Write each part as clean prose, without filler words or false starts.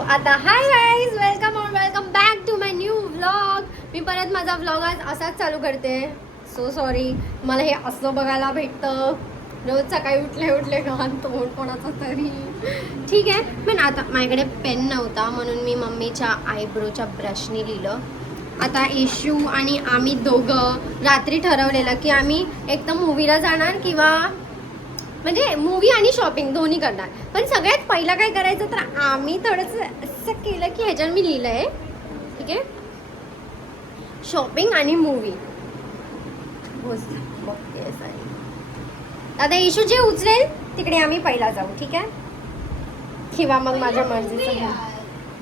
आता hi guys, welcome back to my new vlog. मी परत माझा व्लॉग आज असाच चालू करते. सो सॉरी, मला हे असं बघायला भेटतं. रोज सकाळी उठले घाण तोंड कोणाचं तरी. ठीक आहे, पण आता माझ्याकडे पेन नव्हता म्हणून मी मम्मीच्या आयब्रोच्या ब्रशनी लिहिलं. आता इशू आणि आम्ही दोघं रात्री ठरवलेलं की आम्ही एक तर मूवीला जाणार किंवा म्हणजे मूवी आणि शॉपिंग दोन्ही करणार. पण सगळ्यात पहिला काय करायचं तर आम्ही थोडंसं असं केलं की ह्याच्यावर मी लिहिलं आहे, ठीक आहे, शॉपिंग आणि मूवी. आता इशू जे उचलेल तिकडे आम्ही पहिला जाऊ, ठीक आहे, किंवा मग माझ्या मर्जीचं.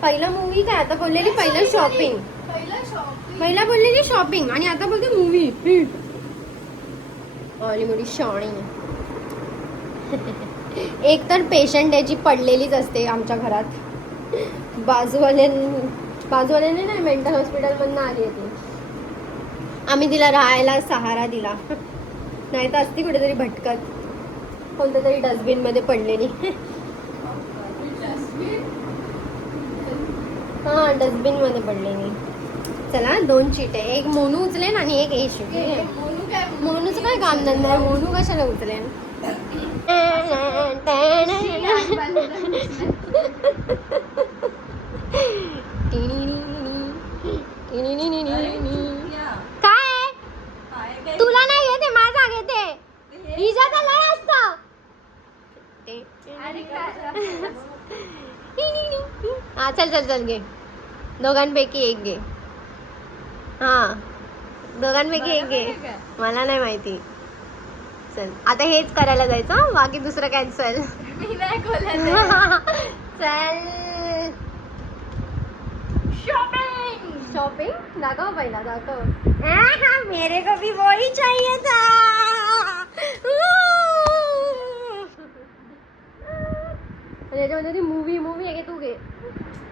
पहिलं मूवी काय, आता बोललेली पहिलं शॉपिंग, पहिला बोललेली शॉपिंग आणि आता बोलते मूवी. ऑली मोठी शाणी. एक तर पेशंट याची पडलेलीच असते आमच्या घरात. बाजूवाल्याने नाही, मेंटल हॉस्पिटलमधनं आली आहे ती. आम्ही तिला राहायला सहारा दिला, नाही तर असती कुठेतरी भटकत कोणत्या तरी डस्टबिनमध्ये पडलेली. हां, डस्टबिनमध्ये पडलेली. चला, 2 चिटे, एक मोनू उचलेन आणि एक येशू. मोनूचं काय काम धंदा आहे, मोनू कशाला उचलेन. काय तुला नाही येते, माझा घेते. हिजाचा लय असतं. हा, चल घे, दोघांपैकी एक घे. हा, दोघांपैकी एक घे. मला नाही माहिती. चल, आता हेच करायला जायचं, बाकी दुसरं कॅन्सल. चल, शॉपिंग दाखव, पहिला दाखव. मेरे को भी वही चाहिए था. त्याच्यामध्ये ती मूवी आहे, तू घे.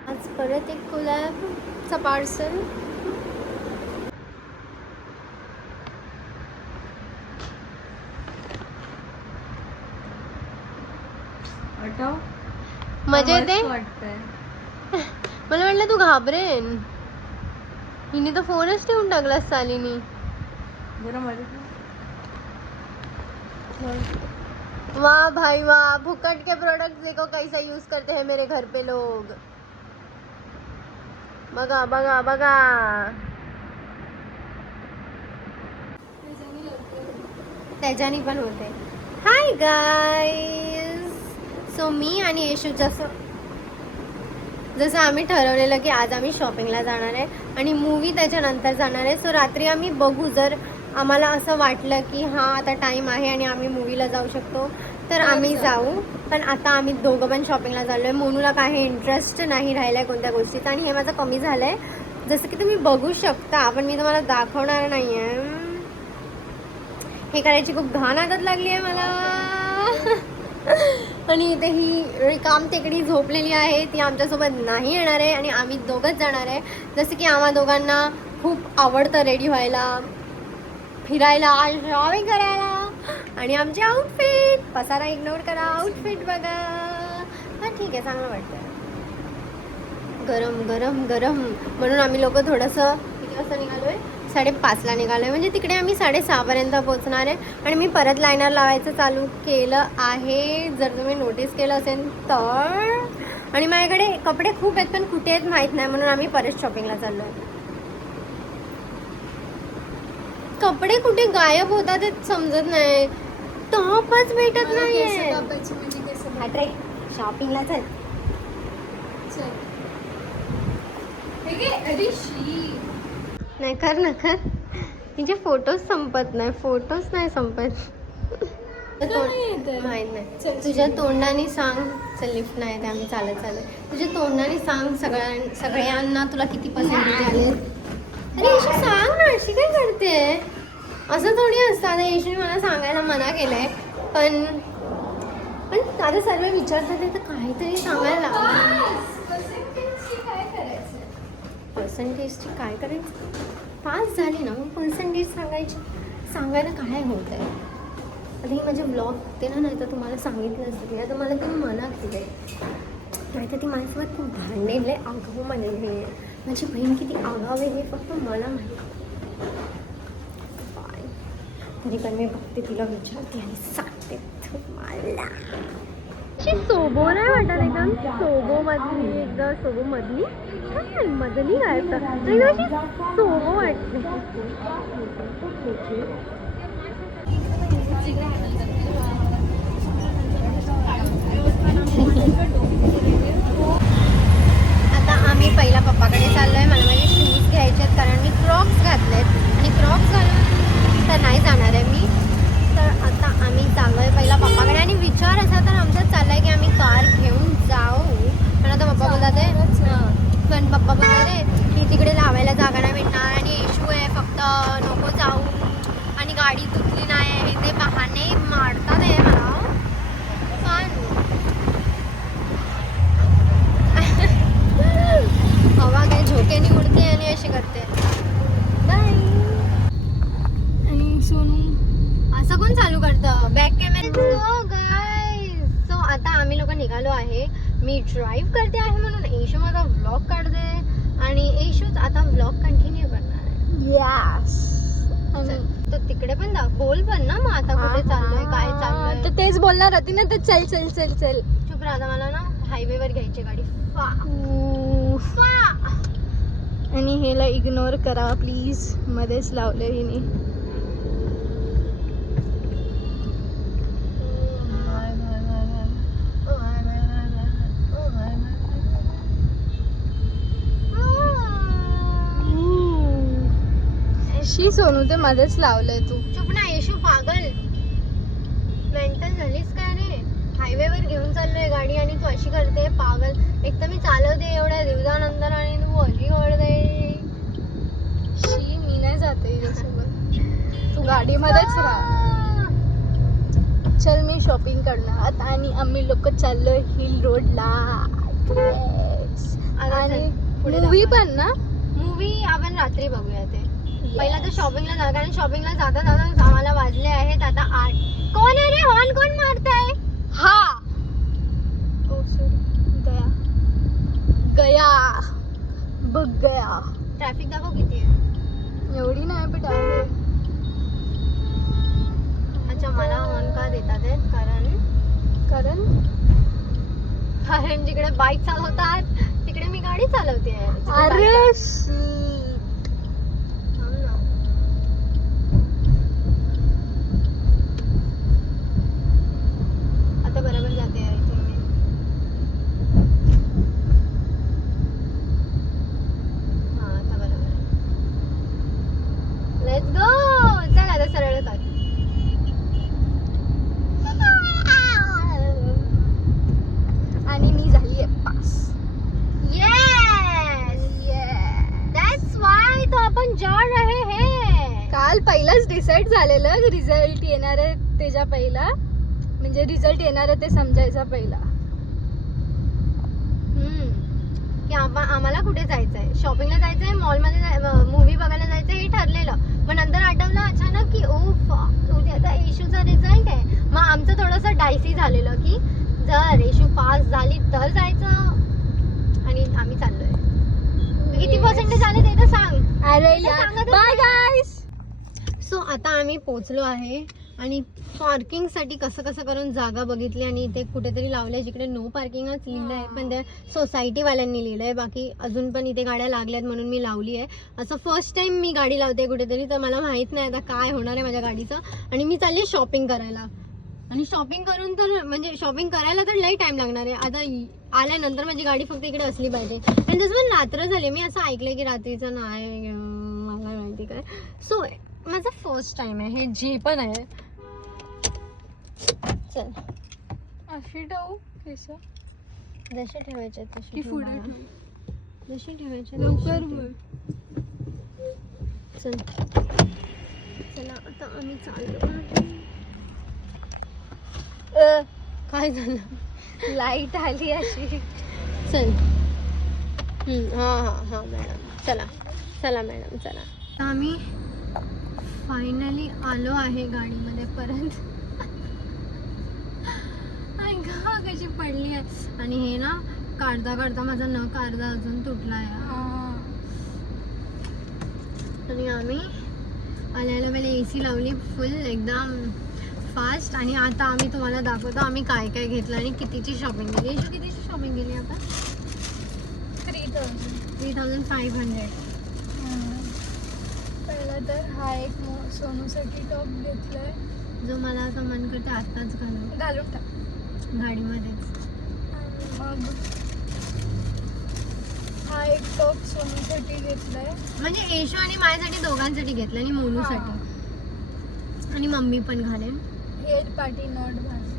आज परत एक कोलॅबचा पार्सल. मजा येते. मला म्हटलं तू घाबरेन, हिने तर फोनच ठेवून टाकला सालीनी. वाह भाई वाह, फुकट के प्रोडक्ट देखो कैसा यूज करते हैं मेरे घर पे लोग. बघा बघा बघा. त्याच्यानी पण होते. हाय गाईज, सो मी आणि येशू जसं आम्ही ठरवलेलं की आज आम्ही शॉपिंगला जाणार आहे आणि मूवी त्याच्यानंतर जाणार आहे. सो रात्री आम्ही बघू, जर आम्हाला असं वाटलं की हां आता टाईम आहे आणि आम्ही मूवीला जाऊ शकतो तर आम्ही जाऊ. पण आता आम्ही दोघं पण शॉपिंगला चाललो आहे. मोनूला काही इंटरेस्ट नाही राहिला आहे कोणत्या गोष्टीचा आणि हे माझं कमी झालं आहे, जसं की तुम्ही बघू शकता, पण मी तुम्हाला दाखवणार नाही आहे. हे करायची खूप घाण आदत लागली आहे मला. आणि इथे ही रिकाम टेकडी झोपलेली आहे, ती आमच्यासोबत नाही येणार आहे आणि आम्ही दोघंच जाणार आहे. जसं की आम्हा दोघांना खूप आवडतं रेडी व्हायला, फिरायला, शॉपिंग करायला. आणि आमचे आउटफिट, पसारा इग्नोर करा, आउटफिट बघा. हां ठीक आहे, चांगलं वाटतं. गरम गरम गरम म्हणून आम्ही लोक थोडंसं किती वाजता निघालो आहे, 5:30ला निघालो आहे. म्हणजे तिकडे आम्ही 6:30पर्यंत पोहोचणार आहे. आणि मी परत लायनर लावायचं चालू केलं आहे, जर तुम्ही नोटीस केलं असेल तर. आणि माझ्याकडे कपडे खूप आहेत पण कुठे आहेत माहीत नाही, म्हणून आम्ही परत शॉपिंगला चाललो आहे. कपडे कुठे गायब होतात ते समजत नाही, टॉपच भेटत नाहीये. शॉपिंगला चल. नाही कर ना, कर. तिचे फोटोज संपत नाही, फोटोज नाही संपत. माहित नाही, तुझ्या तोंडाने सांग. चल, लिफ्ट नाही ते, आम्ही चालत तुझ्या तोंडाने सांग सगळ्यांना तुला किती पसंती आले. अरे येशू सांग ना, अशी काय करते. असं थोडी असतं. आता येशूने मला सांगायला मना केलंय, पण आता सर्व विचारतात तर काहीतरी सांगायला. पर्सेंटेजची काय करायचं, पास झाली ना मग पर्सेंटेज सांगायला काय होत आहे. आता ही माझे ब्लॉग ते ना, नाही तर तुम्हाला सांगितलं असतं की आता मला तुम्ही मना केलं. नाहीतर ती माझ्यासोबत खूप भांडेल आहे, आगाऊ म्हणाली आहे. माझी बहीण किती आगाव आहे हे फक्त मला माहिती. तरी पण मी बघते, तिला विचारते आणि सांगते मला. सोबो नाही वाटत एकदम, सोबो मधली एकदम, सोबो मधली मधली काय सोबो वाटते. आता आम्ही पहिला पप्पाकडे चाललोय. मला माझे शूज घ्यायचे आहेत कारण मी क्रॉक्स घातलेत आणि क्रॉक्स घालून तर नाही जाणार आहे मी. तर आता आम्ही चाललोय पहिला पप्पाकडे आणि विचार असा तर आमचा चाललाय की आम्ही कार घेऊन जाऊ. पण आता पप्पा बोलतात आहे, पण पप्पा बोलतात आहे की तिकडे लावायला जागा नाही भेटणार आणि इश्यू आहे, फक्त नको जाऊ आणि गाडी धुतली नाही आहे, ते बहाणे मारतात आहे मला. हवा काय झोक्याने उडते आणि अशी करते. बाय. आणि सोनू असं कोण चालू करतं बॅक कॅमेरा. गाईज, सो आता आम्ही लोक निघालो आहे. मी ड्राईव्ह करते आहे म्हणून येशू माझा व्लॉग काढते आणि येशूच आता व्लॉग कंटिन्यू करणार आहे. यस. तर तिकडे पण बोल पण ना मग आता कुठे चाललोय, काय चाललोय. तर तेच बोलणार होती ना, तर चल चल चल चल. चुप राहा, मला ना हायवेवर घ्यायची गाडी. आणि हेला इग्नोर करा प्लीज, मध्येच लावलं हिने. शी सोनू, ते मध्येच लावलंय तू. चुप ना येशू, पागल मेंटल झालीस काय रे? हायवेवर घेऊन चाललोय गाडी आणि तू अशी करते, पागल. एक तर मी चालवते एवढ्या दिवसानंतर आणि तू अशी करते. शी, मी नाही जाते तुझ्यासोबत, तू गाडीमध्येच राहा. चल, मी शॉपिंग करणार आणि आम्ही लोक चाललोय हिल रोडला. आणि मूवी पण ना, मूवी आपण रात्री बघूया. ते पहिला तर शॉपिंगला जा, कारण शॉपिंगला जाता जाता आम्हाला वाजले आहेत आता 8. कोण आहे रे? हॉर्न कोण मारताय? हा, ओ सॉरी, गया गया बघ गया. ट्रॅफिक दाखव किती आहे. एवढी नाही पण आहे. अच्छा, मला हॉर्न का देतात आहेत? कारण जिकडे बाईक चालवतात तिकडे मी गाडी चालवते. अरे आता बरोबर जाते आहे मी. हा, आता बरोबर आहे. Let's go. चल आता सरळ कर. आणि मी झाली आहे पास. येस, दॅट्स व्हाय तो आपण जा रहे हैं. काल पहिलाच डिसाईड झालेलं रिझल्ट येणार आहे त्याच्या पहिला, म्हणजे रिझल्ट येणार आहे ते समजायचा पहिला. की आम्हाला कुठे जायचंय, शॉपिंगला जायचंय, मॉलमध्ये मूवी बघायला जायचंय हे ठरलेलं. पण नंतर आठवलं अचानक की ओ उद्या आता येशूचा रिझल्ट आहे. मग आमचं थोडंसं डायसी झालेलं की जर येशू पास झाली तर जायचं. आणि आम्ही चाललोय. किती पर्सेंटेज आले ते तर सांग. अरे बाय गाईस. सो आता आम्ही पोचलो आहे आणि पार्किंगसाठी कसं कसं करून जागा बघितली आणि इथे कुठेतरी लावलंय जिकडे नो पार्किंगच लिहिलंय, पण ते सोसायटीवाल्यांनी लिहिलंय. बाकी अजून पण इथे गाड्या लागल्यात म्हणून मी लावली आहे. असं फर्स्ट टाइम मी गाडी लावते कुठेतरी, तर मला माहित नाही आता काय होणार आहे माझ्या गाडीचं. आणि मी चालले शॉपिंग करायला. आणि शॉपिंग करून तर म्हणजे शॉपिंग करायला तर लई टाइम लागणार आहे. आता आल्यानंतर माझी गाडी फक्त इकडे असली पाहिजे. आणि तसं पण रात्र झाली, मी असं ऐकलंय की रात्रीचं नाही, मला माहिती काय. सो माझा फर्स्ट टाइम आहे हे जे पण आहे. चल अशी ठेवू केस, जसे ठेवायचे तशी की पुढे ठेव. जशी ठेवायचे लवकर चल. चला आता आम्ही चाललो. काय झालं? लाईट आली अशी. चल. हां मॅडम, चला मॅडम, चला. आम्ही फायनली आलो आहे गाडीमध्ये परत. कशी पडली आहे. आणि हे ना काढता काढता माझा नख अर्धा अजून तुटला आहे. आणि आम्ही आल्याला पहिले AC लावली फुल एकदम फास्ट. आणि आता आम्ही तुम्हाला दाखवतो आम्ही काय काय घेतलं आणि कितीची शॉपिंग केली. यशू कितीची शॉपिंग केली आता? 3,500. पहिला तर हा एक सोनूसाठी टॉप घेतलाय जो मला असं मन करते आत्ताच घालून टाक गाडीमध्येच. मग हा एक टॉप सोनूसाठी घेतलाय. म्हणजे येशू आणि माझ्यासाठी दोघांसाठी घेतलं आणि मोनूसाठी. आणि मम्मी पण घालेन. हेअर पार्टी नॉट घालते.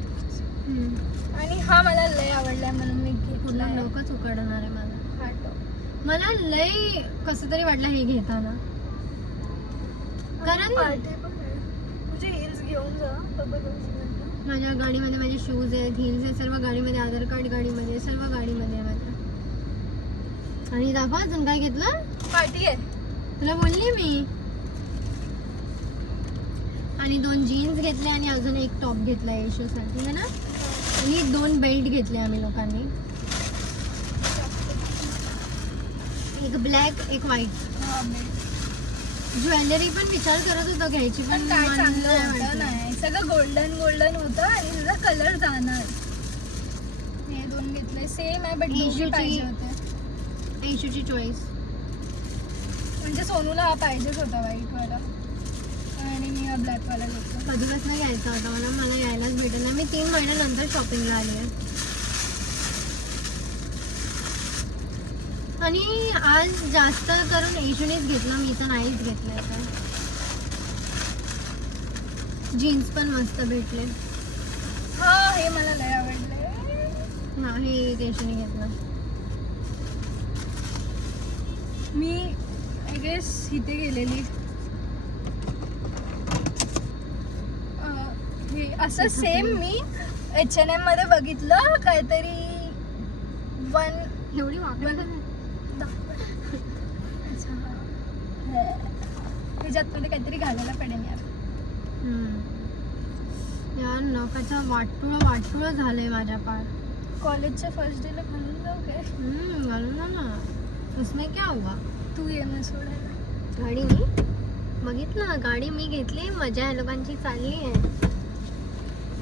आणि हा मला लय आवडलाय म्हणून मी पूर्ण घेतला. डोकंच उकडणार आहे मला. हा टॉप मला लय कसं तरी वाटलं हे घेताना. कारण पार्टी पण आहे. तुझे हिल्स घेऊन जा. माझ्या गाडीमध्ये माझे शूज आहेत, हिल्स आहेत, सर्व गाडीमध्ये. आधार कार्ड गाडीमध्ये, सर्व गाडीमध्ये आहे माझ्या. आणि दाखवा अजून काय घेतलं. पार्टी आहे तुला बोलली मी. आणि 2 जीन्स घेतले आणि अजून एक टॉप घेतला येशूसाठी है ना. आणि 2 बेल्ट घेतले आम्ही लोकांनी. एक ब्लॅक एक व्हाईट. ज्वेलरी पण विचार करत होतो घ्यायची पण काय मला चांगलं नाही होतं वाटलं. नाही. सगळं गोल्डन गोल्डन होतं आणि तुझा कलर जाणार. हे 2 घेतले सेम आहे बट येशूची- पाहिजे होते. येशूची चॉईस. म्हणजे सोनूला हा पाहिजेच होता व्हाईट वाला आणि मी हा ब्लॅक वाला घेतला. कधीपासून घ्यायचा होता मला यायलाच भेटेल नाही. मी 3 महिन्यानंतर शॉपिंगला आली आहे. आणि आज जास्त करून येशूनेच घेतलं, मी तर नाहीच घेतलं आता. जीन्स पण मस्त भेटले. हा हे मला लय आवडलंय. हा हे येशूने घेतलं. मी आय गेस इथे गेलेली हे असं सेम मी H&M मध्ये बघितलं काहीतरी 1 एवढी वापरत त्याच्यात मध्ये काहीतरी घालायला पडेल यार. यार नकाचं वाटुळं झालंय माझ्या पार. कॉलेजच्या फर्स्ट डेला घालून जाऊ काय? घालून ना उसमें क्या हुआ. तू ये ना सोडायला. गाडी मी बघितलं, गाडी मी घेतली. मजा या लोकांची चालली आहे.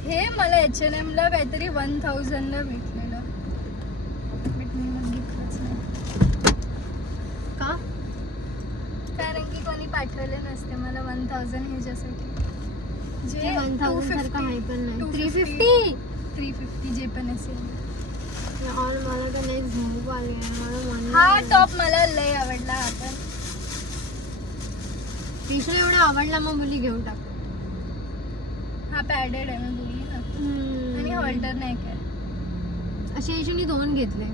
हे मला H&M ला काहीतरी 1000 ला भेटलेलं बट मी मग घेतलंच नाही. का? कारण की कोणी पाठवले नसते मला 1000 ह्याच्यासाठी. जे 1000 सारखं आहे पण नाही. 350 350 जे पण असेल. यार मला तर नाही झोप आली आहे. मला मन हा नाही. टॉप मला लय आवडला. आता पेशल एवढा आवडला मग मुली घेऊन टाक. हा पॅडेड आहे ना दोन्ही ना आणि हॉल्टर नेक आहे. असे येशूने 2 घेतले.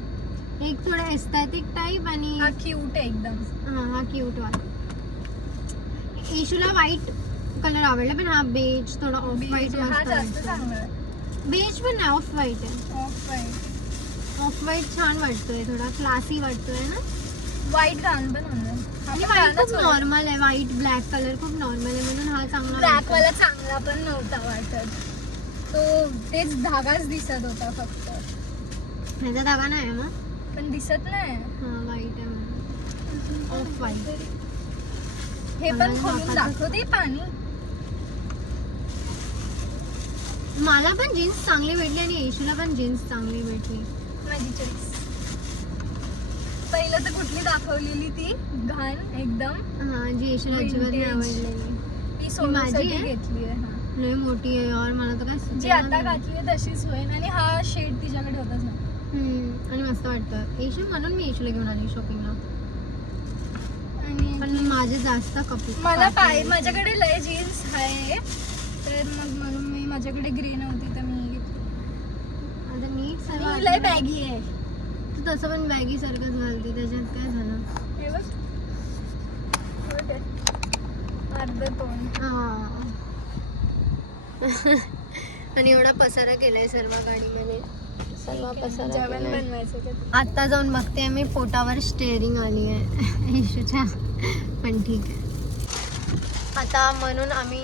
एक थोडा एस्थेटिक टाईप आणि हा क्यूट आहे एकदम. हा क्यूट वाला. येशूला व्हाईट कलर आवडला पण हा बेज थोडा ऑफ व्हाईट हा मस्त जास्त वाटतो. चांगला आहे. बेज पण नाही ऑफ व्हाईट आहे. ऑफ व्हाईट ऑफ व्हाईट छान वाटतोय, थोडा क्लासी वाटतोय ना. व्हाईट गाऊन पण होणार. आणि व्हाईट खूप नॉर्मल आहे. व्हाईट ब्लॅक कलर खूप नॉर्मल आहे म्हणून हा चांगला ब्लॅक वाटतो. वाला चांगला पण नव्हता वाटत. तो तेच धागाच दिसत होता फक्त. ह्याचा धागा नाही आहे मग. पण दिसत नाही. हा व्हाईट आहे म्हणून. Off white. हे पण खोलून दाखवते पाणी. मला पण जीन्स चांगली भेटली आणि येशूला पण जीन्स चांगली भेटली. माझी चॉईस. पहिलं तर कुठली दाखवलेली ती घाण एकदम. हा जी येशूला अजिबात नाही Vintage. आवडलेली. ती सोनूसाठी माझी आहे? घेतली आहे. हा. लय मोठी आहे यार. मला तर काय जी सुचेना आता झालं. घातली आहे तशीच होईल आणि हा शेड तिच्याकडे होताच ना. आणि मस्त वाटतं येशू म्हणून मी येशूला घेऊन आली शॉपिंगला. आणि पण माझे जास्त कपडे मला माझ्याकडे लय जीन्स आहे तर मग म्हणून मी माझ्याकडे ग्रे नव्हती तर मी घेतली. आता नीट सर्व आणि लय बॅगी आहे. तू तसं पण बॅगी सारखंच घालते. त्याच्यात काय झालं. हे बघ. बघ हे. अर्ध तोंड. आणि एवढा पसारा केलाय सर्व गाडीमध्ये. सर्व पसारा जेवण केलाय. बनवायचं का? आता जाऊन बघते मी पोटावर स्टेअरिंग आली आहे येशूच्या. पण ठीक आहे आता. म्हणून आम्ही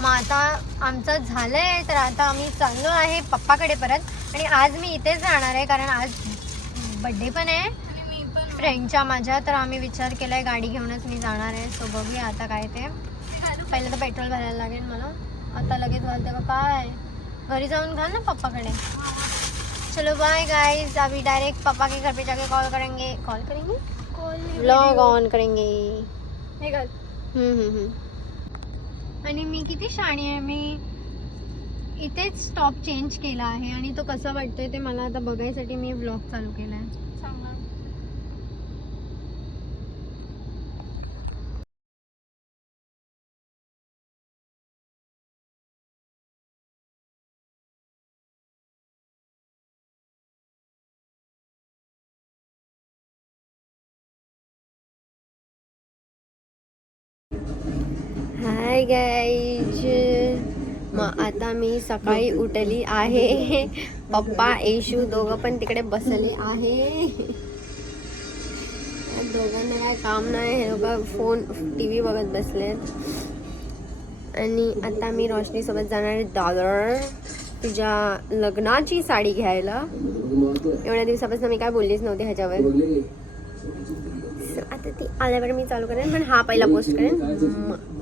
मग आता आमचं झालंय तर आता आम्ही चाललो आहे पप्पाकडे परत. आणि आज मी इथेच राहणार आहे कारण आज बड्डे पण आहे आणि मी पण फ्रेंडच्या माझ्या. तर आम्ही विचार केलाय गाडी घेऊनच मी जाणार आहे. सो बघूया आता काय ते. पहिलं तर पेट्रोल भरायला लागेल मला. आता लगेच घालते का काय. घरी जाऊन घाल ना पप्पाकडे. चलो बाय गाइस. अभी डायरेक्ट पापा के घर पे जाके कॉल करेंगे. व्लॉग ऑन करेंगे. हे घाल. आणि मी किती शाणी आहे. मी इथेच स्टॉप चेंज केला आहे आणि तो कसा वाटतोय ते मला आता बघायसाठी मी व्लॉग चालू केला आहे. सांगा. Hi guys. मग आता मी सकाळी उठली आहे. पप्पा येशू दोघं पण तिकडे बसले आहे. या दोघांना काय काम नाही. हे लोक फोन TV बघत बसलेत. आणि आता मी रोशनी सोबत जाणार आहे दादर तुझ्या लग्नाची साडी घ्यायला. एवढ्या दिवसापासून मी काय बोललीच नव्हती ह्याच्यावर. So, आता ती आल्यावर मी चालू करेन पण हा पहिला पोस्ट करेन.